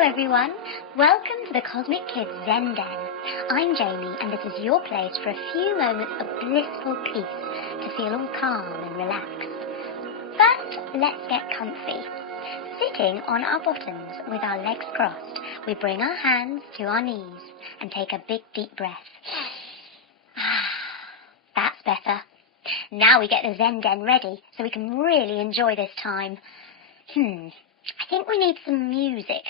Hello everyone, welcome to the Cosmic Kids Zen Den. I'm Jamie and this is your place for a few moments of blissful peace to feel all calm and relaxed. First, let's get comfy. Sitting on our bottoms with our legs crossed, we bring our hands to our knees and take a big deep breath. That's better. Now we get the Zen Den ready so we can really enjoy this time. I think we need some music.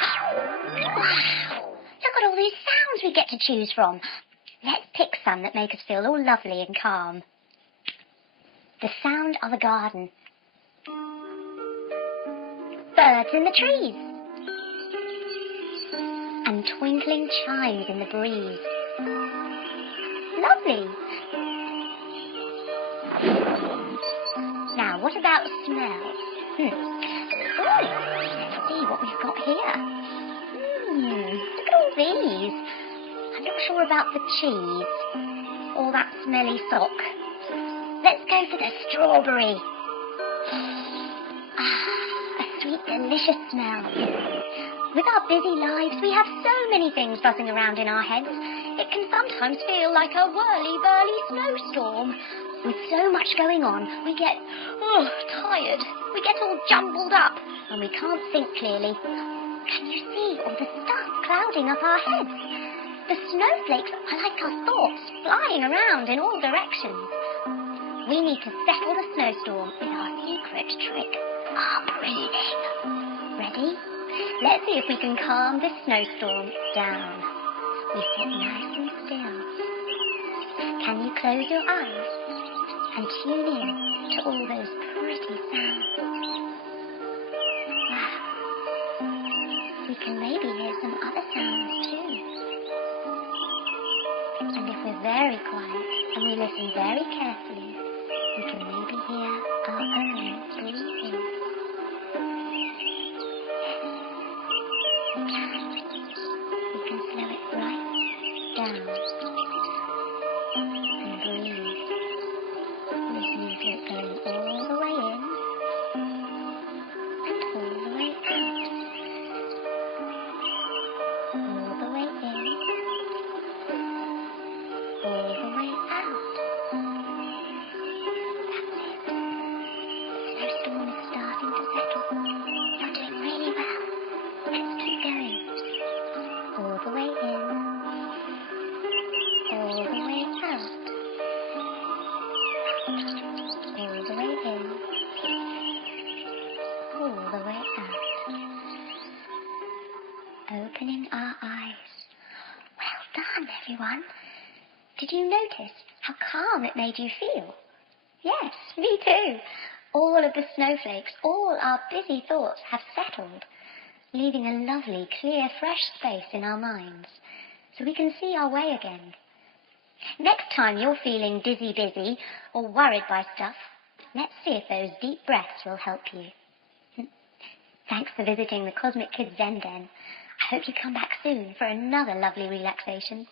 Wow! Look at all these sounds we get to choose from. Let's pick some that make us feel all lovely and calm. The sound of a garden. Birds in the trees. And twinkling chimes in the breeze. Lovely. Now, what about smell? Let's see what we've got here. Look at all these. I'm not sure about the cheese or that smelly sock. Let's go for the strawberry. A sweet, delicious smell. With our busy lives, we have so many things buzzing around in our heads. It can sometimes feel like a whirly, burly snowstorm. With so much going on, we get tired. We get all jumbled up and we can't think clearly. Can you see all the stuff clouding up our heads? The snowflakes are like our thoughts flying around in all directions. We need to settle the snowstorm with our secret trick, our breathing. Ready? Let's see if we can calm this snowstorm down. We sit nice and still. Can you close your eyes and tune in to all those pretty sounds? Wow. We can maybe hear some other sounds too. And if we're very quiet and we listen very carefully, we can maybe hear our own breathing. Yes, we can slow it right down and breathe. Listening to it going all the way in and all the way out. All the way in, all the way out. That's it. The snowstorm is starting to settle. You're doing really well. Let's keep going. All the way in, all the way out. All the way in, all the way out. Opening our eyes. Well done, everyone. Did you notice how calm it made you feel? Yes, me too. All of the snowflakes, all our busy thoughts have settled, leaving a lovely, clear, fresh space in our minds so we can see our way again. Next time you're feeling dizzy busy or worried by stuff, let's see if those deep breaths will help you. Thanks for visiting the Cosmic Kids Zen Den. I hope you come back soon for another lovely relaxation.